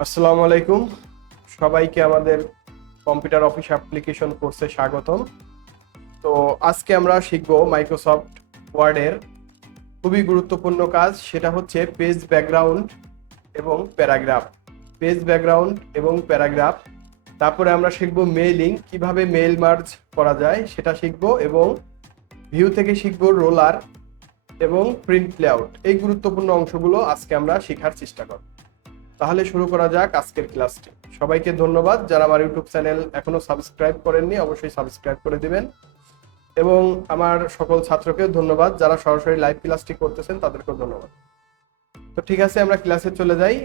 আসসালামু আলাইকুম, সবাইকে আমাদের কম্পিউটার অফিস অ্যাপ্লিকেশন কোর্সে স্বাগতম। তো আজকে আমরা শিখব মাইক্রোসফট ওয়ার্ডের খুবই গুরুত্বপূর্ণ কাজ, সেটা হচ্ছে পেজ ব্যাকগ্রাউন্ড এবং প্যারাগ্রাফ। পেজ ব্যাকগ্রাউন্ড এবং প্যারাগ্রাফ। তারপরে আমরা শিখব মেইলিং, কিভাবে মেইল মার্জ করা যায় সেটা শিখব, এবং ভিউ থেকে শিখব রোলার এবং প্রিন্ট লেআউট। এই গুরুত্বপূর্ণ অংশগুলো আজকে আমরা শেখার চেষ্টা করব। তাহলে শুরু করা যাক আজকের ক্লাসটি। সবাইকে ধন্যবাদ, যারা আমার ইউটিউব চ্যানেল এখনো সাবস্ক্রাইব করেননি অবশ্যই সাবস্ক্রাইব করে দিবেন, এবং আমার সকল ছাত্রকেও ধন্যবাদ, যারা সরাসরি লাইভ ক্লাসটি করতেছেন তাদেরকেও ধন্যবাদ। তো ঠিক আছে, আমরা ক্লাসে চলে যাই।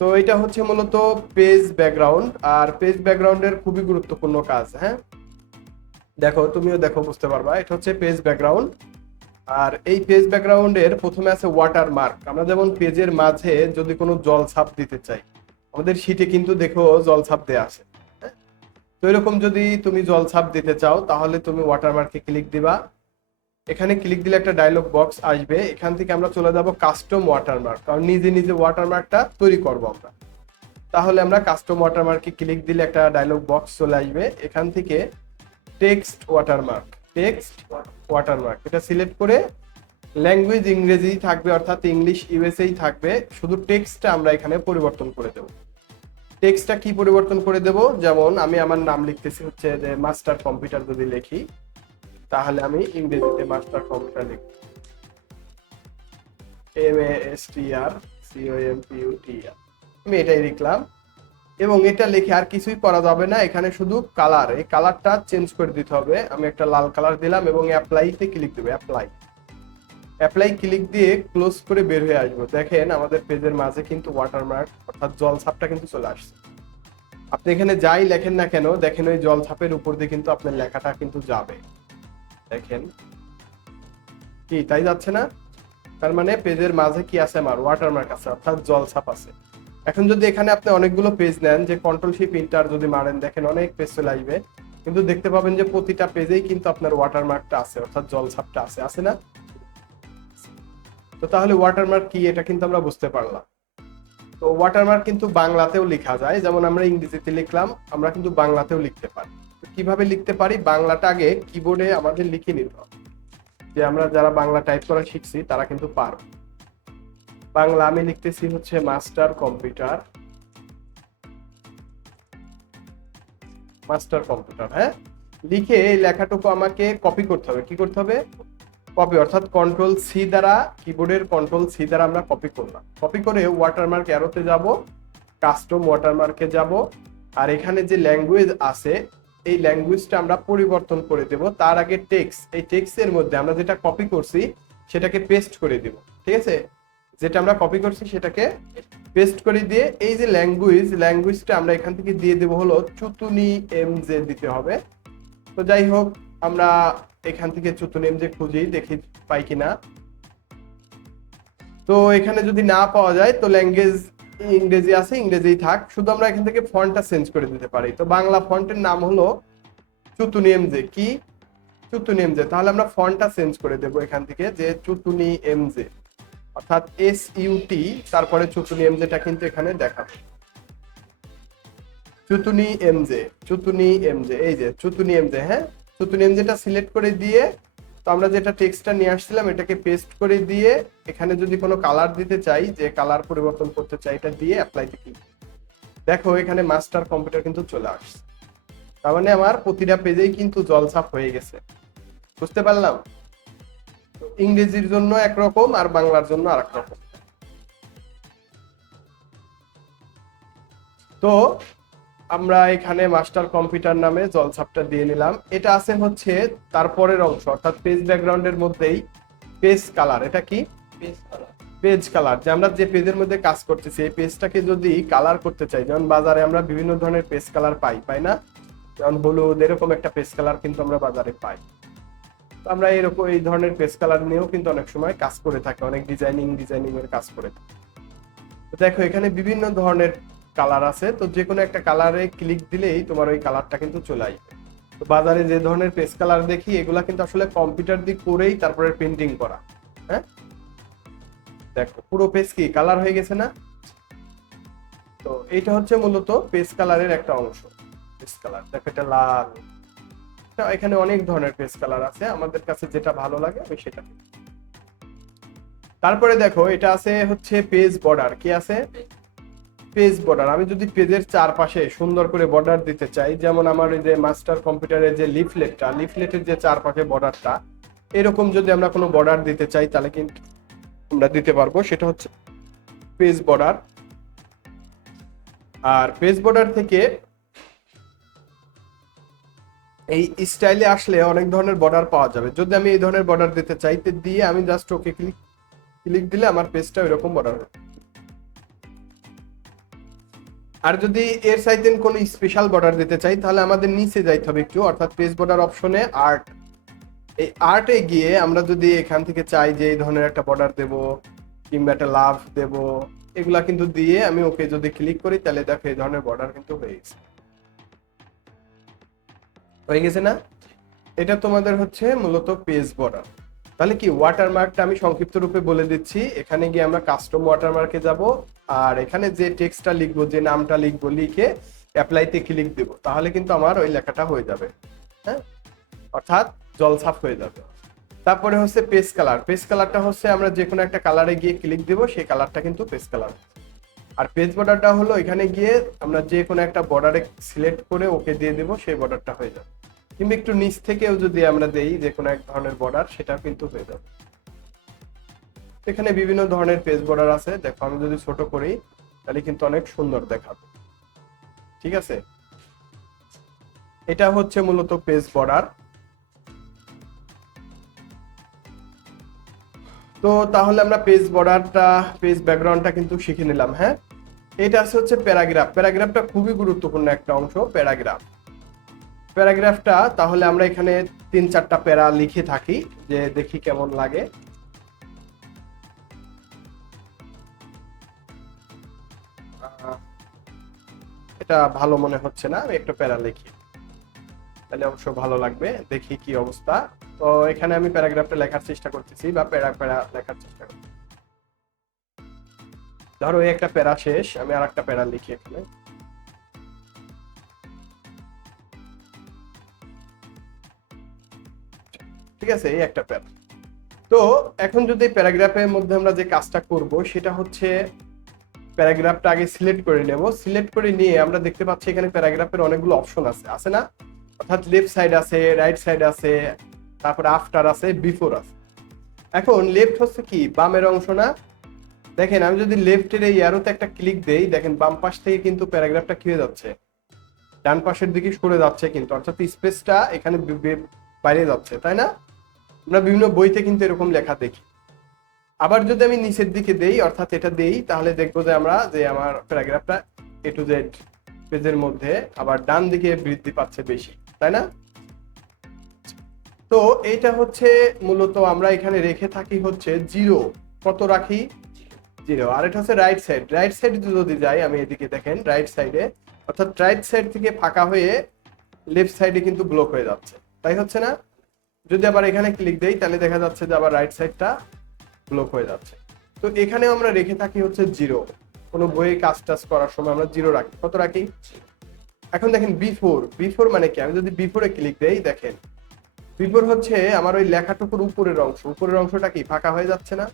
তো এটা হচ্ছে মূলত পেজ ব্যাকগ্রাউন্ড, আর পেজ ব্যাকগ্রাউন্ডের খুবই গুরুত্বপূর্ণ কাজ। হ্যাঁ, দেখো, তুমিও দেখো, বুঝতে পারবা। এটা হচ্ছে পেজ ব্যাকগ্রাউন্ড, আর এই পেজ ব্যাকগ্রাউন্ডের প্রথমে আছে ওয়াটার মার্ক। আমরা যেমন পেজের মাঝে যদি কোনো জল ছাপ দিতে চাই, আমাদের শীটে কিন্তু দেখো জল ছাপ দেওয়া আছে। হ্যাঁ? তো এরকম যদি তুমি জল ছাপ দিতে চাও তাহলে তুমি ওয়াটার মার্কে ক্লিক দিবা। এখানে ক্লিক দিলে একটা ডায়লগ বক্স আসবে, এখান থেকে আমরা চলে যাব কাস্টম ওয়াটারমার্ক, কারণ নিজে নিজে ওয়াটারমার্কটা তৈরি করব আমরা। তাহলে আমরা কাস্টম ওয়াটারমার্কে ক্লিক দিলে একটা ডায়লগ বক্স চলে আসবে, এখান থেকে টেক্সট ওয়াটারমার্ক, টেক্সট ওয়াটারমার্ক এটা সিলেক্ট করে ল্যাঙ্গুয়েজ ইংরেজি থাকবে, অর্থাৎ ইংলিশ ইউএসএই থাকবে, শুধু টেক্সটটা আমরা এখানে পরিবর্তন করে দেব। টেক্সটটা কি পরিবর্তন করে দেব, যেমন আমি আমার নাম লিখতেছি হচ্ছে যে মাস্টার কম্পিউটার, যদি লিখি তাহলে আমি ইংরেজিতে মাস্টার কম্পিউটার লিখব, MASTRCOMPUTER, আমি এটাই লিখলাম। এবং এটা লিখে আর কিছুই করা যাবে না, এখানে শুধু কালার, এই কালারটা চেঞ্জ করে দিতে হবে। আমি একটা লাল কালার দিলাম এবং অ্যাপ্লাইতে ক্লিক দেবো। অ্যাপ্লাই ক্লিক দিয়ে ক্লোজ করে বের হয়ে আসবো। দেখেন আমাদের পেজের মাঝে কিন্তু ওয়াটারমার্ক অর্থাৎ জল ছাপটা কিন্তু চলে আসছে। আপনি এখানে যাই লেখেন না কেন, দেখেন ওই জল ছাপের উপর দিয়ে কিন্তু আপনার লেখাটা কিন্তু যাবে। দেখেন কি তাই যাচ্ছে না? তার মানে পেজের মাঝে কি আছে, আমার ওয়াটারমার্ক আছে, অর্থাৎ জল ছাপ আছে। এখন যদি এখানে আপনি অনেকগুলো পেজ নেন, যে কন্ট্রোল শিপ ইন্টার যদি মারেন, দেখেন অনেক পেজ চলে আসবে, কিন্তু দেখতে পাবেন যে প্রতিটা পেজেই কিন্তু আপনার ওয়াটারমার্কটা আছে, অর্থাৎ জল ছাপটা আছে, আছে না? তো তাহলে ওয়াটারমার্ক কি, এটা কিন্তু আমরা বুঝতে পারলাম। তো ওয়াটারমার্ক কিন্তু বাংলাতেও লেখা যায়, যেমন আমরা ইংরেজিতে লিখলাম, আমরা কিন্তু বাংলাতেও লিখতে পারি। তো কিভাবে লিখতে পারি, বাংলাটা আগে কিবোর্ডে আমাদের লিখে নিতে হবে। যে আমরা যারা বাংলা টাইপ করা শিখছি তারা কিন্তু পারব। বাংলা আমি লিখতেছি হচ্ছে মাস্টার কম্পিউটার, মাস্টার কম্পিউটার। হ্যাঁ, লিখে এই লেখাটুকু আমাকে কপি করতে হবে। কি করতে হবে? কপি, অর্থাৎ কন্ট্রোল সি দ্বারা, কিবোর্ডের কন্ট্রোল সি দ্বারা আমরা কপি করলাম। কপি করে ওয়াটারমার্ক অ্যারোতে যাব, কাস্টম ওয়াটারমার্কে যাব, আর এখানে যে ল্যাঙ্গুয়েজ আছে এই ল্যাঙ্গুয়েজটা আমরা পরিবর্তন করে দেব। তার আগে টেক্সট, এই টেক্সটের মধ্যে আমরা যেটা কপি করছি সেটাকে পেস্ট করে দেব। ঠিক আছে, যেটা আমরা কপি করছি সেটাকে পেস্ট করে দিয়ে এই যে ল্যাঙ্গুয়েজটা আমরা এখান থেকে দিয়ে দেব হলো চুতুনি এমজে দিতে হবে। তো যাই হোক, আমরা এখান থেকে চুতুনি এমজে খুঁজি, দেখি পাই কিনা। তো এখানে যদি না পাওয়া যায় তো ল্যাঙ্গুয়েজ ইংরেজি আছে, ইংরেজিই থাক, শুধু আমরা এখান থেকে ফন্টটা চেঞ্জ করে দিতে পারি। তো বাংলা ফন্টের নাম হলো চুতুনি এমজে। কি? চুতুনি এমজে। তাহলে আমরা ফন্টটা চেঞ্জ করে দেব এখান থেকে, যে চুতুনি এমজে, অর্থাৎ SUT, তারপরে চুতুনি এমজেটা কিন্তু এখানে দেখাবো। চুতুনি এমজে, চুতুনি এমজে, এই যে চুতুনি এমজে। হ্যাঁ, চুতুনি এমজেটা সিলেক্ট করে দিয়ে, তো আমরা যেটা টেক্সটটা নিয়ে আসছিলাম এটাকে পেস্ট করে দিয়ে, এখানে যদি কোনো কালার দিতে চাই, যে কালার পরিবর্তন করতে চাই, এটা দিয়ে অ্যাপ্লাইতে ক্লিক। দেখো এখানে মাস্টার কম্পিউটার কিন্তু চলে আসছে। তার মানে আমার প্রতিটা পেজেই কিন্তু জলছাপ হয়ে গেছে। বুঝতে পারলাম? ইংরেজির জন্য একরকম আর বাংলার জন্য আরেক রকম। তো আমরা এখানে মাস্টার কম্পিউটার নামে জলছাপটা দিয়ে নিলাম। এটা আছে হচ্ছে তারপরের অংশ, অর্থাৎ পেজ ব্যাকগ্রাউন্ডের মধ্যেই পেজ কালার। এটা কি? Page colour. যে আমরা যে পেজের মধ্যে কাজ করতেছি এই পেজটাকে যদি কালার করতে চাই, যেমন বাজারে আমরা বিভিন্ন ধরনের পেজ কালার পাই না? যেমন হলুদ, এরকম একটা পেজ কালার কিন্তু আমরা বাজারে পাই। তো আমরা এরকম এই ধরনের পেজ কালার নিয়েও কিন্তু অনেক সময় কাজ করে থাকি, অনেক ডিজাইনিং এর কাজ করে থাকি। তো দেখো এখানে বিভিন্ন ধরনের কালার আছে, তো যে কোনো একটা কালারে ক্লিক দিলেই তোমার ওই কালারটা কিন্তু চলে আসবে। তো বাজারে যে ধরনের পেজ কালার দেখি এগুলা কিন্তু আসলে কম্পিউটার দিয়ে করেই তারপরে প্রিন্টিং করা। হ্যাঁ, দেখো পুরো পেজ কি কালার হয়ে গেছে না? তো এইটা হচ্ছে মূলত পেজ কালারের একটা অংশ। পেজ কালার দেখো, এটা লাল। এখানে অনেক ধরনের পেজ কালার আছে, আমাদের কাছে যেটা ভালো লাগে আমি সেটা। তারপরে দেখো এটা আছে হচ্ছে পেজ বর্ডার। কি আছে? Page border. আমি যদি পেজের চারপাশে সুন্দর করে বর্ডার দিতে চাই, যেমন আমার এই যে মাস্টার কম্পিউটারের যে লিফলেটের যে চারপাশে বর্ডারটা, এরকম যদি আমরা কোনো বর্ডার দিতে চাই তাহলে কিন্তু আমরা দিতে পারবো। সেটা হচ্ছে পেজ বর্ডার। আর পেজ বর্ডার থেকে এই স্টাইলে আসলে অনেক ধরনের বর্ডার পাওয়া যাবে। যদি আমি এই ধরনের বর্ডার দিতে চাই, তো দিয়ে আমি জাস্ট ওকে ক্লিক দিলে আমার পেজটা এরকম বর্ডার হবে। আর যদি এর চাইতে কোনো স্পেশাল বর্ডার দিতে চাই তাহলে আমাদের নিচে যাইতে হবে একটু, অর্থাৎ পেজ বর্ডার অপশনে আর্ট। এই আর্টে গিয়ে আমরা যদি এখান থেকে চাই যে এই ধরনের একটা বর্ডার দেব কিংবা একটা লাভ দেব, এগুলা কিন্তু দিয়ে আমি ওকে যদি ক্লিক করি তাহলে দেখো এই ধরনের বর্ডার কিন্তু হয়ে গেছে না? এটা তোমাদের হচ্ছে মূলত পেজ বর্ডার। তাহলে কি ওয়াটারমার্কটা আমি সংক্ষিপ্ত রূপে বলে দিচ্ছি। এখানে গিয়ে আমরা কাস্টম ওয়াটারমার্কে যাব, আর এখানে যে টেক্সটটা লিখবো, যে নামটা লিখবো, লিখে অ্যাপ্লাইতে ক্লিক দেব, তাহলে কিন্তু আমার ওই লেখাটা হয়ে যাবে। হ্যাঁ, অর্থাৎ জল সাফ হয়ে যাবে। তারপরে হচ্ছে পেজ কালার। পেজ কালারটা হচ্ছে আমরা যে কোনো একটা কালারে গিয়ে ক্লিক দেব, সেই কালারটা কিন্তু পেজ কালার। আর পেজ বর্ডারটা হলো এখানে গিয়ে আমরা যে কোনো একটা বর্ডারে সিলেক্ট করে ওকে দিয়ে দেব, সেই বর্ডারটা হয়ে যাবে। কিংবা একটু নিচ থেকেও যদি আমরা দেই যে কোনো এক ধরনের বর্ডার, সেটা কিন্তু হয়ে যাবে। এখানে বিভিন্ন ধরনের পেজ বর্ডার আছে। দেখো আমি যদি ছোট করি তাহলে কিন্তু অনেক সুন্দর দেখাবে। ঠিক আছে, এটা হচ্ছে মূলত পেজ বর্ডার। তো তাহলে আমরা পেজ বর্ডারটা, পেজ ব্যাকগ্রাউন্ডটা কিন্তু শিখে নিলাম। হ্যাঁ, এটা আছে হচ্ছে প্যারাগ্রাফ। প্যারাগ্রাফটা খুবই গুরুত্বপূর্ণ একটা অংশ, প্যারাগ্রাফটা তাহলে আমরা এখানে 3-4টা প্যারা লিখে থাকি, যে দেখি কেমন লাগে। এটা ভালো মনে হচ্ছে না, আমি একটা প্যারা লিখি, তাহলে অবশ্য ভালো লাগবে। দেখি কি অবস্থা। তো এখানে আমি প্যারাগ্রাফটা লেখার চেষ্টা করতেছি, বা প্যারা প্যারা লেখার চেষ্টা করছি। ধরো এই একটা প্যারা শেষ, আমি আর একটা প্যারা লিখি এখানে। ঠিক আছে, এই একটা প্যারা। তো এখন যদি প্যারাগ্রাফের মধ্যে আমরা যে কাজটা করব সেটা হচ্ছে প্যারাগ্রাফটা আগে সিলেক্ট করে নেব। সিলেক্ট করে নিয়ে আমরা দেখতে পাচ্ছি এখানে প্যারাগ্রাফের অনেকগুলো অপশন আছে না? অর্থাৎ লেফট সাইড আছে, রাইট সাইড আছে, তারপরে আফটার আছে, বিফোর আছে। এখন লেফট হচ্ছে কি বামের অংশ না? দেখেন আমি যদি লেফটের এই অ্যারোতে একটা ক্লিক দেই, দেখেন বাম পাশ থেকে কিন্তু প্যারাগ্রাফটা কি হয়ে যাচ্ছে, ডান পাশের দিকে সরে যাচ্ছে, কিন্তু অর্থাৎ স্পেসটা এখানে বাইরে যাচ্ছে, তাই না? আমরা বিভিন্ন বইতে কিন্তু এরকম লেখা দেখি। আবার যদি আমি নিচের দিকে দেই, অর্থাৎ এটা দেই, তাহলে দেখবো যে আমার প্যারাগ্রাফটা এ টু জেড পেজের মধ্যে আবার ডান দিকে বৃদ্ধি পাচ্ছে বেশি, তাই না? তো এইটা হচ্ছে মূলত আমরা এখানে রেখে থাকি হচ্ছে 0। কত রাখি? 0। আর এটা হচ্ছে রাইট সাইড। রাইট সাইডে যদি যাই আমি, এদিকে দেখেন রাইট সাইডে, অর্থাৎ রাইট সাইড থেকে ফাঁকা হয়ে লেফট সাইডে কিন্তু ব্লক হয়ে যাচ্ছে, তাই হচ্ছে না? যদি আবার এখানে ক্লিক দেই তাহলে দেখা যাচ্ছে যে আবার রাইট সাইডটা ব্লক হয়ে যাচ্ছে। তো এখানেও আমরা রেখে থাকি হচ্ছে 0। কোনো বইয়ে কাজ টাজ করার সময় আমরা 0 রাখি। কত রাখি? এখন দেখেন বিফোর মানে কি? আমি যদি বিফোরে ক্লিক দেই, দেখেন বিফোর হচ্ছে আমার ওই লেখাটুকুর উপরের অংশ। উপরের অংশটা কি ফাঁকা হয়ে যাচ্ছে না?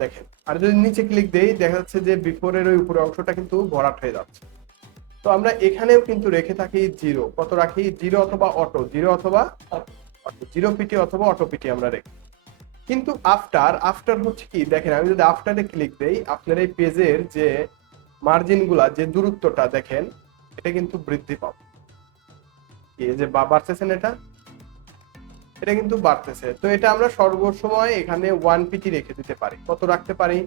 দেখেন। আর যদি নিচে ক্লিক দেই, দেখা যাচ্ছে যে বিফোরের ওই উপরের অংশটা কিন্তু ভরাট হয়ে যাচ্ছে। তো আমরা এখানেও কিন্তু রেখে থাকি 0। কত রাখি? 0 অথবা অটো, 0 অথবা অটো, 0 পিটি অথবা অটো পিটি আমরা রেখে। কিন্তু আফটার হচ্ছে কি? দেখেন আমি যদি আফটারে ক্লিক দেই, আপনার এই পেজের যে মার্জিন গুলা, যে দূরত্বটা দেখেন, এটা কিন্তু বৃদ্ধি পাবে। এই যে বাড়তেছেন, এটা কিন্তু বাড়তেছে। তো এটা আমরা সর্বসময় এখানে 1 পিটি রেখে দিতে পারি। কত রাখতে পারি?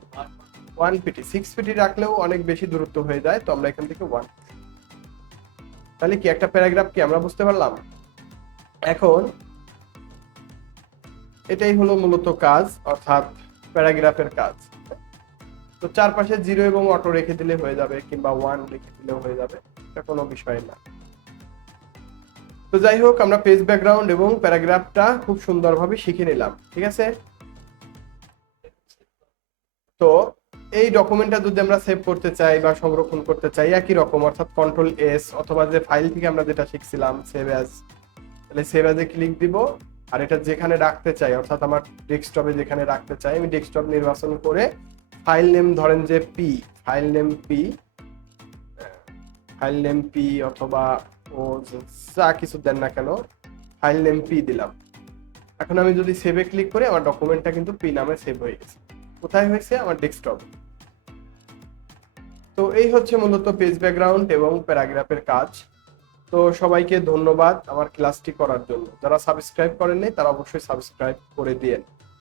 1 পিটি। 6 পিটি রাখলেও অনেক বেশি দূরত্ব হয়ে যায়, তো আমরা এখান থেকে 1। তাহলে কি একটা প্যারাগ্রাফ কি আমরা বুঝতে পারলাম? এখন এটাই হলো মূলত কাজ, অর্থাৎ প্যারাগ্রাফের কাজ। তো চারপাশে 0 এবং অটো রেখে দিলে হয়ে যাবে, কিংবা 1 রেখে দিলেও হয়ে যাবে, এটা কোনো বিষয় না। তো যাই হোক, আমরা পেজ ব্যাকগ্রাউন্ড এবং প্যারাগ্রাফটা খুব সুন্দরভাবে শিখে নিলাম। ঠিক আছে? তো এই ডকুমেন্টটা যদি আমরা সেভ করতে চাই বা সংরক্ষণ করতে চাই একই রকম, অর্থাৎ কন্ট্রোল এস, অথবা যে ফাইল থেকে আমরা যেটা শিখছিলাম সেভ অ্যাজ, তাহলে সেভ অ্যাজে ক্লিক দিব। আর এটা যেখানে রাখতে চাই, অর্থাৎ আমার ডেস্কটপে যেখানে রাখতে চাই, আমি ডেস্কটপ নির্বাচন করে ফাইল নেম ধরেন যে P, file name P, file name P অথবা ও যা কিছু দেন না কেন, ফাইল নেম পি দিলাম। এখন আমি যদি সেভে ক্লিক করি আমার ডকুমেন্টটা কিন্তু পি নামে সেভ হয়ে গেছে। কোথায় হয়েছে? আমার ডেস্কটপ। তো এই হচ্ছে মূলত পেজ ব্যাকগ্রাউন্ড এবং প্যারাগ্রাফের কাজ। তো সবাইকে ধন্যবাদ আমার ক্লাসটি করার জন্য। যারা সাবস্ক্রাইব করেননি তারা অবশ্যই সাবস্ক্রাইব করে দিয়েন।